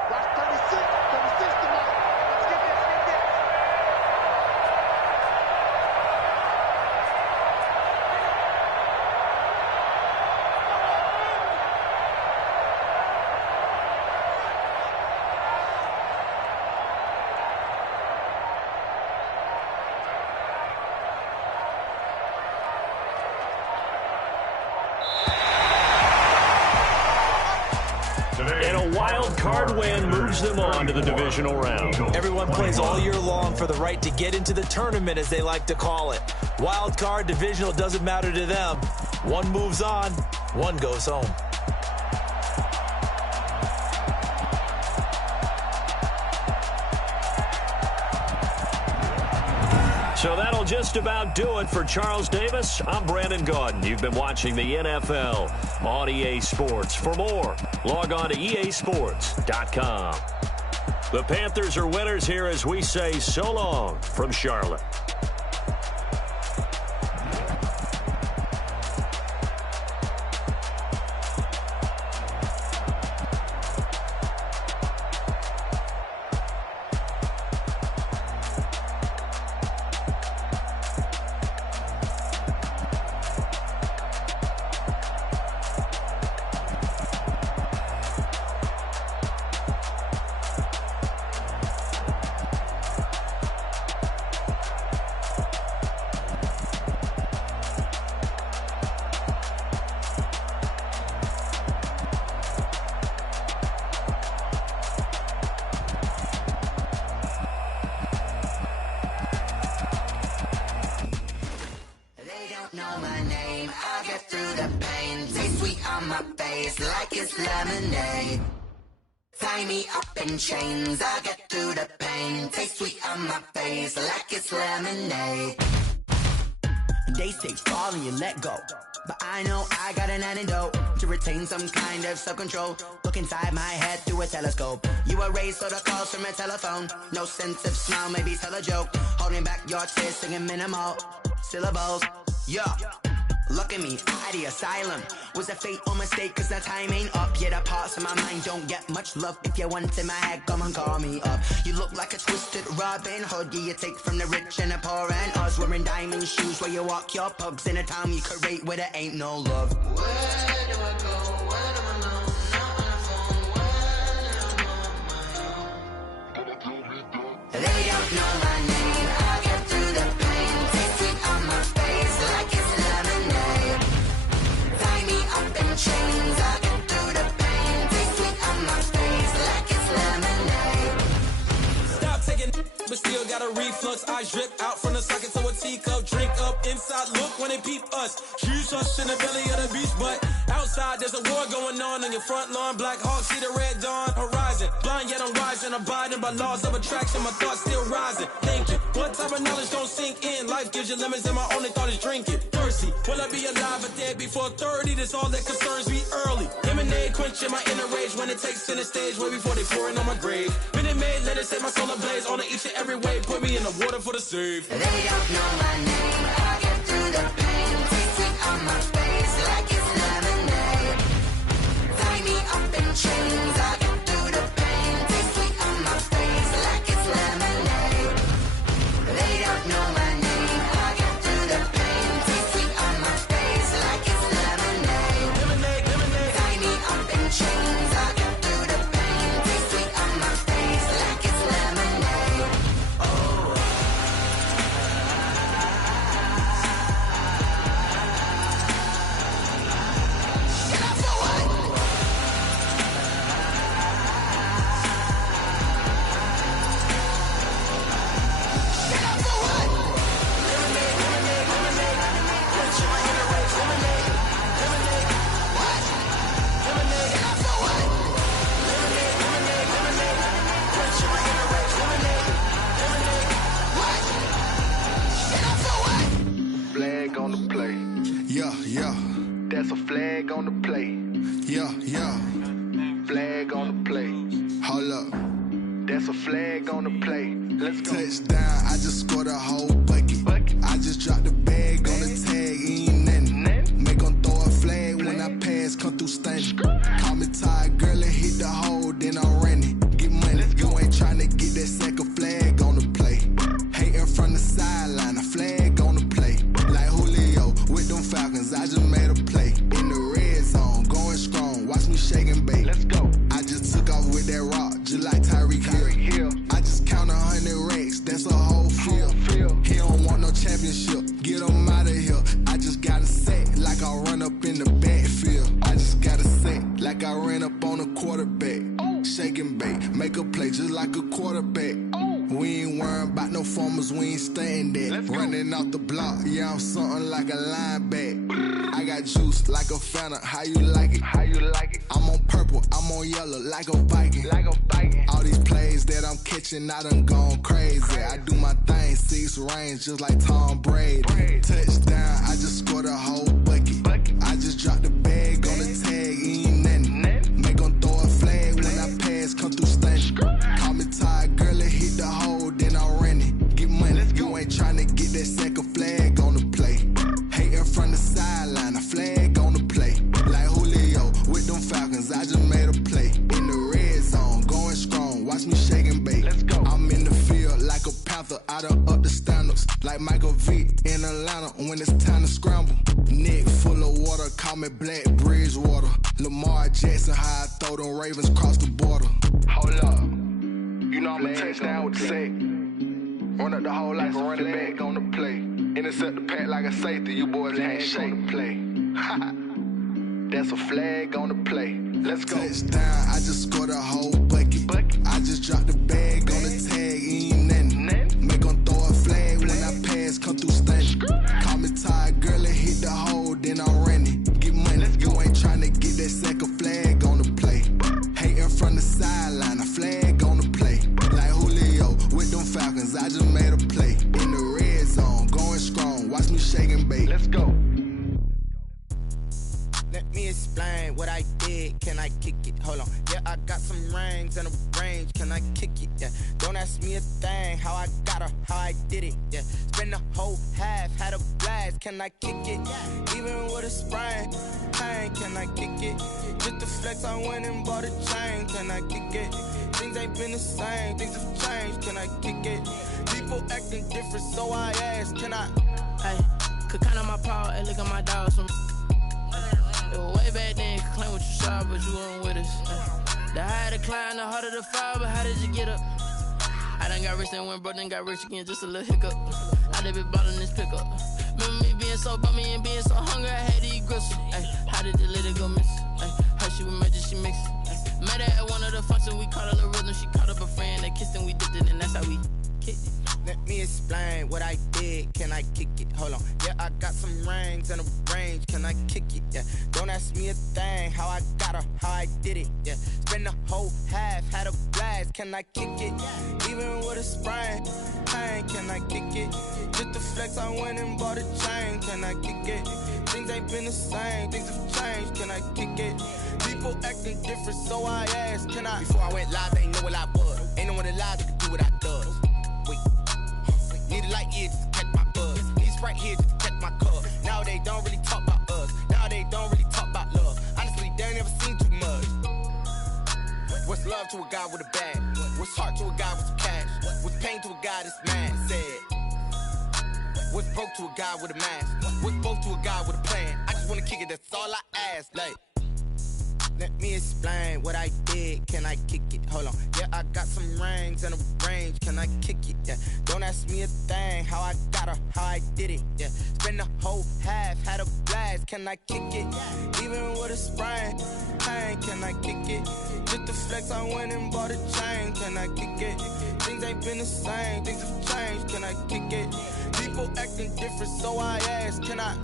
And a wild card win moves them on to the divisional round. Everyone plays all year long for the right to get into the tournament, as they like to call it. Wild card, divisional, doesn't matter to them. One moves on, one goes home. So that'll just about do it for Charles Davis. I'm Brandon Gaudin. You've been watching the NFL on EA Sports. For more, log on to easports.com. The Panthers are winners here as we say so long from Charlotte. Know my name, I'll get through the pain. Taste sweet on my face like it's lemonade. Tie me up in chains, I'll get through the pain. Taste sweet on my face like it's lemonade. They say fall and you let go, but I know I got an antidote to retain some kind of self-control. Look inside my head through a telescope. You erase all the calls from a telephone. No sense of smile, maybe tell a joke. Holding back your tears, singing minimal syllables. Yeah, look at me, out of the asylum. Was a fate or mistake, cause the time ain't up. Yet the parts of my mind don't get much love. If you want in my head, come and call me up. You look like a twisted Robin Hood. Yeah, you take from the rich and the poor and us. Wearing diamond shoes where you walk your pugs in a town you create where there ain't no love. Where do I go? Where do I know? Not on the phone, when I'm on my own. They don't know my name, I'll get through the pain. Taste sweet on my face like it's lemonade. Tie me up in chains, I'll get through the pain. Taste sweet on my face like it's lemonade. Stop taking, but still got a reflux. Eyes drip out from the socket to a teacup. Drink up inside, look when they peep us. Choose us in the belly of the beast, but outside there's a war going on your front lawn. Black Hawk, see the red dawn horizon. Blind yet I'm rising, abiding by laws of attraction. My thoughts still rising, thinking what type of knowledge don't sink in. Life gives you limits and my only thought is drinking. Thirsty, will I be alive or dead before 30? That's all that concerns me early. Lemonade quenching my inner rage when it takes center stage way before they pour it on my grave. Minute Maid, let it set my soul ablaze on each and every way. Put me in the water for the save. They don't know my name, I'll get through the pain. Taste sweet on my face like it's lemonade. Tie me up in chains, I'll get flag on the play. Yeah, yeah. Flag on the play. Hold up. That's a flag on the play. Let's go. Touchdown, I just scored a whole bucket. I just dropped the bag on the tag, ain't nothing. Make 'em throw a flag when I pass, come through stunning. Call me tired, girl, and hit the hole, then I'm running. Get money, you ain't tryna get that second flag on the play. Hating from the sideline, a flag on the play. Like Julio with them Falcons, I just made a play. In the red zone, going strong, watch me shake and bake. Let's go. I just took off with that rock, just like Tyreek Hill. I just count 100 racks, that's a whole field. He don't want no championship, get him out of here. I just got a set, like I run up in the backfield. I just got a set, like I ran up on a quarterback. Shake and bake, make a play just like a quarterback. We ain't worrying about no formers, we ain't staying there. Running off the block, yeah, I'm something like a lineback. I got juice like a Fanta, how you like it? How you like it? I'm on purple, I'm on yellow, like a Viking. Like a Viking. All these plays that I'm catching, I done gone crazy. I do my thing, 6 range, just like Tom Brady. Touchdown, I just scored a whole bucket. I just dropped the bag on the tag, ain't nothing. Make 'em throw a flag when I pass, come through stunning. Call me tired, girl, and hit the hole, then I'm running. Get money, you ain't tryna get that second flag on the play. Hating from the sideline, a flag on the play. Like Julio with them Falcons, I just made a play. In the red zone, going strong, watch me shake and bake. Let's go. I'm in the field like a panther, I done up the standards. Like Michael Vick in Atlanta when it's time to scramble. Neck full of water, call me Black Bridgewater. Lamar Jackson, how I throw them Ravens cross the border. Hold up. You know I'm a touchdown with the sack. Run up the hole like a running back on the play. Intercept the pack like a safety, you boys can't shake the play. That's a flag on the play. Let's go. Touchdown, I just scored a whole bucket. I just dropped the bag on the tag, ain't nothing. Make 'em throw a flag when I pass, come through stunning. Call me tired, girl, and hit the hole, then I'm running. Get money, you ain't tryna get that second flag on the play. Hating from the sideline, a flag on the play. Like Julio with them Falcons, I just made a play. In the red zone, going strong, watch me shake and bake. Let's go. Let me explain what I did. Can I kick it? Hold on. Yeah, I got some rings and a range. Can I kick it? Yeah. Don't ask me a thing. How I got her, how I did it. Yeah. Spend the whole half, had a blast. Can I kick it? Even with a sprain. Pain, can I kick it? Just the flex, I went and bought a chain. Can I kick it? Things ain't been the same. Things have changed. Can I kick it? People acting different, so I asked. Can I? Hey, could count on my power and look at my dogs from. Way back then, you could claim what you saw, but you weren't with us. The higher the climb, the harder the fall, but how did you get up? I done got rich and went broke, then got rich again, just a little hiccup. I done been ballin' this pickup. Remember me being so bummy and being so hungry, I had to eat gristle. Ay, how did the little go miss? Ay, her she was magic, she mixed. Met her at one of the functions, we caught a little rhythm, she caught up a friend, they kissed and we dipped it, and that's how we kicked it. Let me explain what I did. Can I kick it? Hold on. Yeah, I got some rings and a range. Can I kick it? Yeah. Don't ask me a thing. How I got her, how I did it. Yeah. Spend the whole half, had a blast. Can I kick it? Even with a sprain. Pain, can I kick it? Just the flex, I went and bought a chain. Can I kick it? Things ain't been the same. Things have changed. Can I kick it? People acting different, so I asked. Can I? Before I went live, they ain't know what I was. Ain't no one alive that could do what I does. Need a light year just to catch my buzz. Need Sprite here just to catch my cup. Now they don't really talk about us. Now they don't really talk about love. Honestly, they ain't never seen too much. What's love to a guy with a bag? What's heart to a guy with some cash? What's pain to a guy that's mad? Said. What's broke to a guy with a mask? What's both to a guy with a plan? I just wanna kick it, that's all I ask. Like. Let me explain what I did. Can I kick it? Hold on. Yeah, I got some rings and a range. Can I kick it? Yeah. Don't ask me a thing. How I got her, how I did it. Yeah. Spend the whole half, had a blast. Can I kick it? Even with a sprain. Pain, can I kick it? Just the flex, I went and bought a chain. Can I kick it? Things ain't been the same. Things have changed. Can I kick it? People acting different, so I asked. Can I?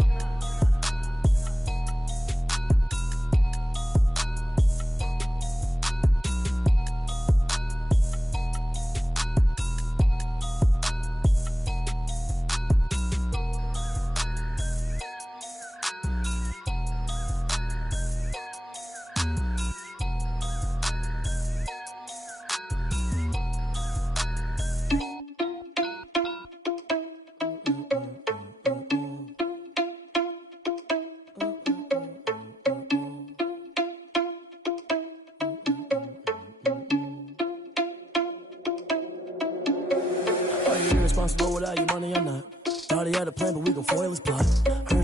responsible without your money or not. Thought he had a plan, but we gon' foil his plot.